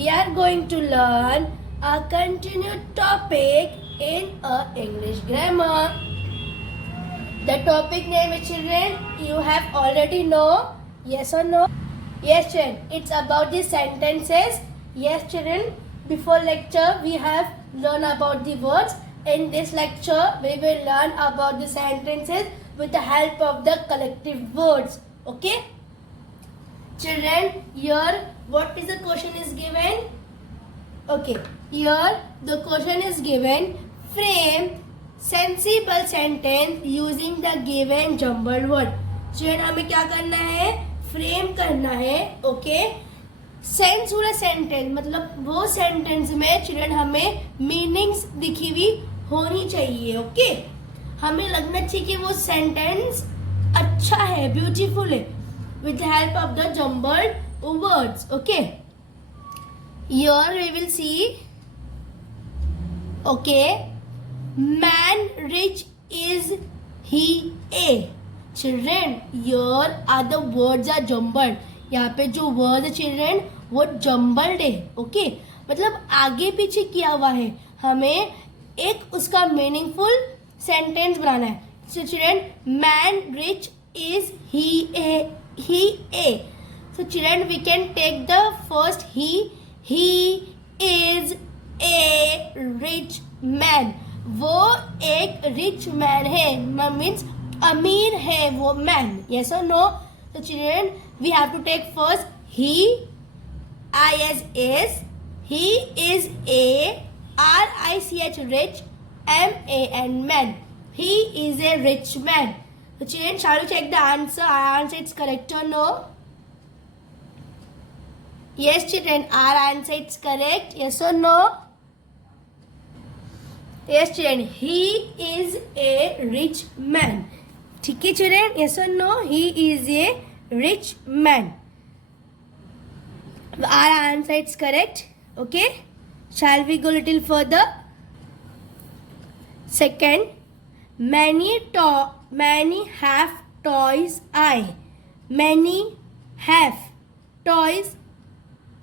we are going to learn a continued topic in English grammar. The topic name is children, you have already know, yes or no? Yes children, it's about the sentences. Yes children, before lecture we have learned about the words. In this lecture we will learn about the sentences with the help of the collective words. Okay? Children, here what is the question is given? Okay, here the question is given, frame sensible sentence using the given jumbled word. Children, हमें क्या करना है? Frame करना है. Okay, senseful sentence मतलब वो sentence में children हमें मीनिंग्स दिखी हुई होनी चाहिए. ओके, हमें लगना चाहिए कि वो सेंटेंस अच्छा है, ब्यूटीफुल है, with the help of the jumbled words. Okay, here we will see. Okay, man rich is he a. Children, here are the words are jumbled. यहाँ पे जो वर्ड है चिल्ड्रन वो जम्बल्ड है. ओके, मतलब आगे पीछे किया हुआ है. हमें एक उसका मीनिंगफुल सेंटेंस बनाना है. So children, man rich is he a. So children, we can take the first he. He is a rich man. वो एक रिच मैन है, मीन्स अमीर है वो man. Yes or no? So children, we have to take first he, is, he is a, rich, rich, man, man. He is a rich man. So children, shall we check the answer? Our answer is correct or no? Yes children, our answer is correct. Yes or no? Yes children, he is a rich man. ठीक है children, yes or no? He is a rich man. Our answer is correct. Okay, shall we go little further? Second, many have toys I. Many have toys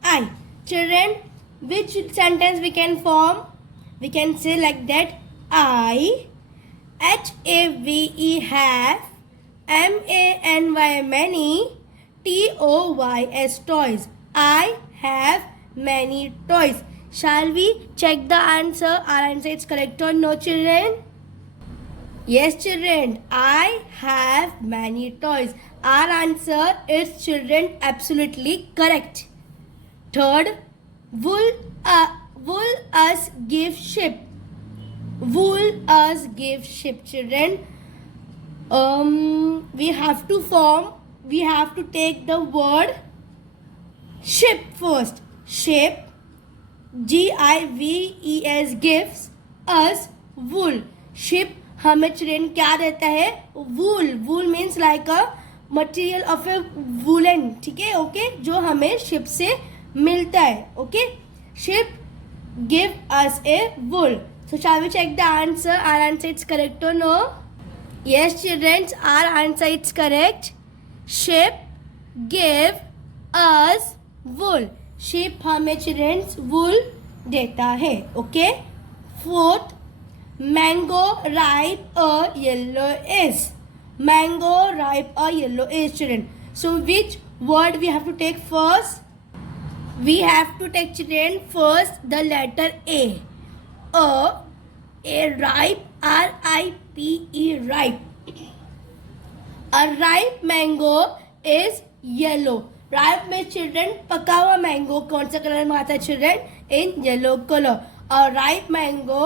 I. Children, which sentence we can form? We can say like that, I, have, many, many, toys, toys. I have many toys. Shall we check the answer? Our answer is correct or no children? Yes children, I have many toys. Our answer is children absolutely correct. Third, wool us give ship. Wool us give ship. Children, we have to take the word ship first. Ship, gives, gives us wool. Ship हमें children क्या देता है? Wool. Wool means like a material of a woollen. ठीक है, okay, जो हमें ship से मिलता है. Okay, ship give us a wool. So shall we check the answer? Our answer is correct और no? Yes children, our answer is correct. Ship give us wool. Ship हमें children wool देता है. Okay, fourth, mango ripe or yellow is. Mango ripe or yellow is children. So which word we have to take first? We have to take children first the letter A. A ripe, R-I-P-E, ripe. A ripe mango is yellow. Ripe में children पका हुआ mango कौन सा colour में आता है children? In yellow color. A ripe mango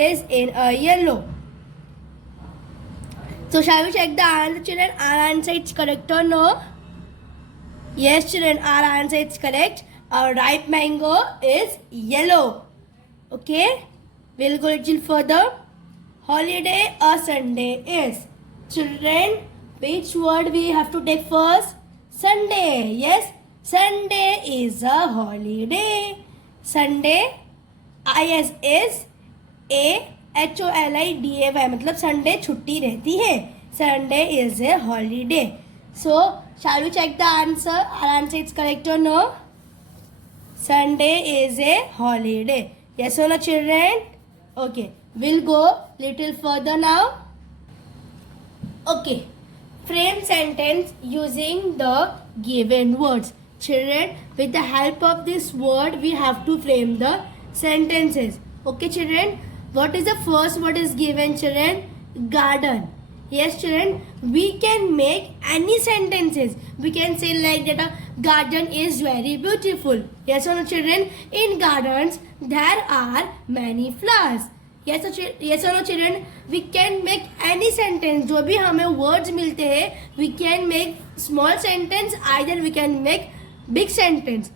is in a yellow. So shall we check the answer children? Our answer is correct or no? Yes children, our answer is correct. Our ripe mango is yellow. Okay, we'll go a little further. Holiday or Sunday is. Children, which word we have to take first? Sunday. Yes, Sunday is a holiday. Sunday, is HOLIDAY मतलब Sunday छुट्टी रहती है. Sunday is a holiday. So shall we check the answer? Our answer is correct or no? Sunday is a holiday. Yes or no, children? Okay, we'll go little further now. Okay, frame sentence using the given words. Children, with the help of this word, we have to frame the sentences. Okay, children, what is the first word is given, children? Garden. Yes, children, we can make any sentences. We can say like that a garden is very beautiful. Yes or no, children? In gardens, there are many flowers. Yes or no, children? We can make any sentence. जो भी हमें words मिलते हैं, we can make small sentence. Either we can make big sentence.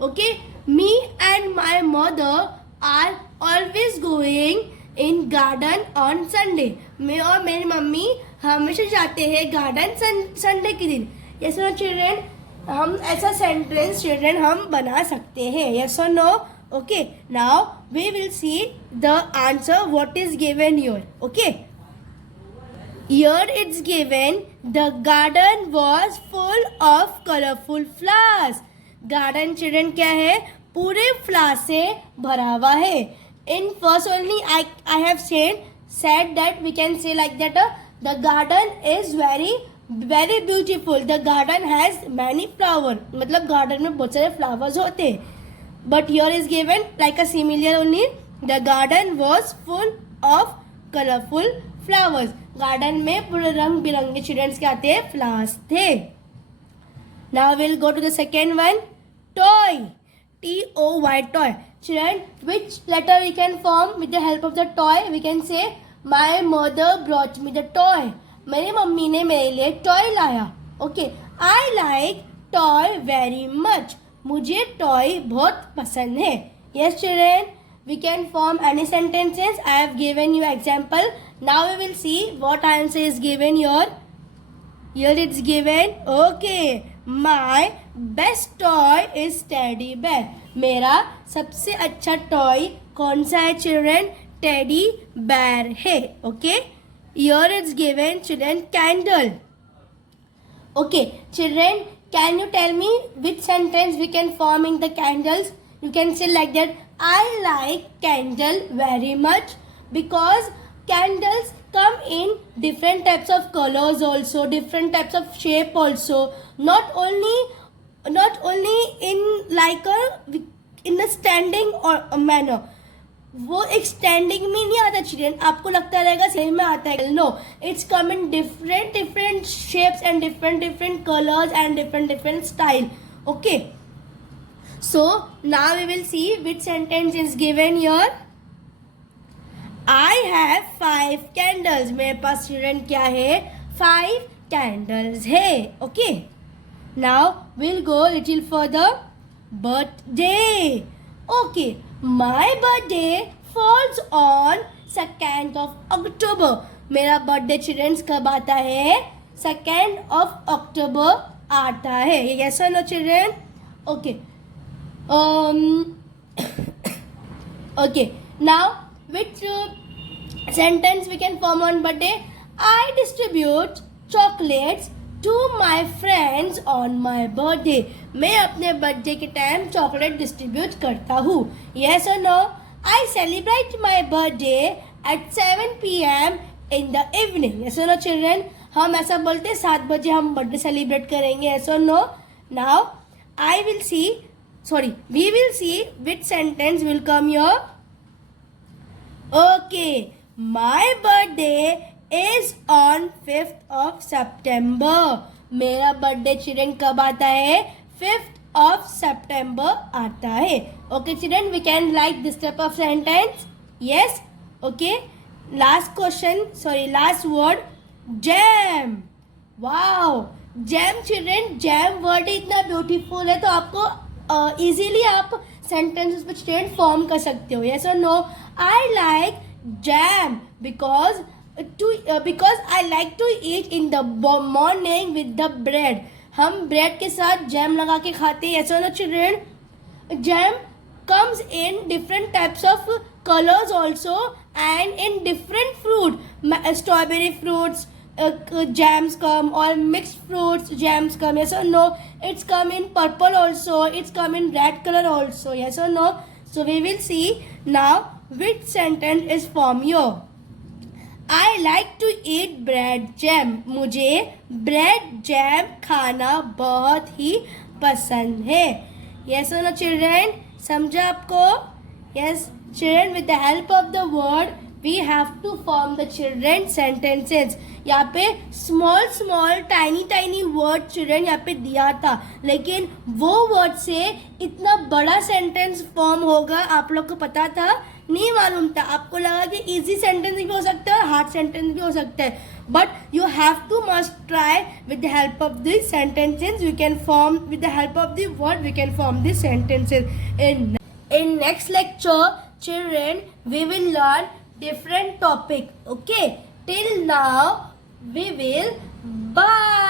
Okay? Me and my mother are always going in garden on Sunday. मैं और मेरी mummy हमेशा जाते हैं गार्डन संडे के दिन. Yes or no, children? हम ऐसा sentence children हम बना सकते हैं. Yes or no? Okay, now we will see the answer what is given here. Okay, here it's given the garden was full of colorful flowers. Garden, children, क्या है? पूरे flower से भरा हुआ है. In first only I have said that we can say like that the garden is very beautiful. The garden has many flowers. मतलब garden में बहुत सारे flowers होते हैं. But here is given like a similar only. The garden was full of colorful flowers. Garden में पूरे रंग बिरंगे children क्या थे? Flowers थे. Now we'll go to the second one. Toy. T-O-Y, toy. Children, which letter we can form with the help of the toy? We can say my mother brought me the toy. मेरी mummy ने मेरे लिए toy लाया. Okay. I like toy very much. मुझे toy बहुत पसंद है. Yes, children, we can form any sentences. I have given you example. Now we will see what answer is given here. Here it's given. Okay, my best toy is teddy bear. मेरा सबसे अच्छा toy कौन सा है, children? Teddy bear है. Okay, here it's given, children, candle. Okay, children, can you tell me which sentence we can form in the candles? You can say like that. I like candle very much because candles come in different types of colors also, different types of shape also. Not only in like in a standing or a manner. वो एक standing में नहीं आता children. आपको लगता रहेगा same में आता है. No, it's come in different shapes and different colours and different style. Okay, so now we will see which sentence is given here. I have 5 candles. मेरे पास चिल्ड्रन क्या है? 5 कैंडल्स है. Okay, now will go little further. Birthday. Okay, my birthday falls on 2nd of October. मेरा birthday childrens कब आता है? 2nd of October आता है. Yes or no, children? Okay. Okay. Now, which sentence we can form on birthday? I distribute chocolates to my friends on my birthday. मैं अपने birthday के time chocolate distribute करता हूँ. Yes or no? I celebrate my birthday at 7 p.m. in the evening. Yes or no, children? हम ऐसा बोलते हैं 7 बजे हम बर्थडे सेलिब्रेट करेंगे. Yes or no? Now we will see which sentence will come here. Okay, my birthday is on 5th of September. मेरा birthday children कब आता है? 5th of September आता है. Okay, children, we can like this type of sentence. Yes. Okay. Last word. Jam. Wow. Jam, children. Jam word इतना beautiful है तो आपको easily आप sentences पे children form कर सकते हो. Yes or no? I like jam because I like to eat in the morning with the bread. हम ब्रेड के साथ जैम लगा के खाते हैं. Yes or no, children? Jam comes in different types of colors also and in different fruit. Strawberry fruits, jams come, or mixed fruits jams come? Yes or no? It's come in purple also, it's come in red color also. Yes or no? So we will see now which sentence is formed here. I like to eat bread jam. मुझे bread jam खाना बहुत ही पसंद है. Yes or no children? समझा आपको? Yes children, with the help of the word we have to form the children sentences. यहाँ पे small tiny word children यहाँ पे दिया था, लेकिन वो word से इतना बड़ा sentence form होगा आप लोग को पता था? नहीं मालूम था. आपको लगा कि इजी सेंटेंस भी हो सकता है और हार्ड सेंटेंस भी हो सकता है, but you have to must try with the help of this sentences. We can form with the help of the word, we can form this sentences. In next lecture children we will learn different topic. Okay, till now we will bye.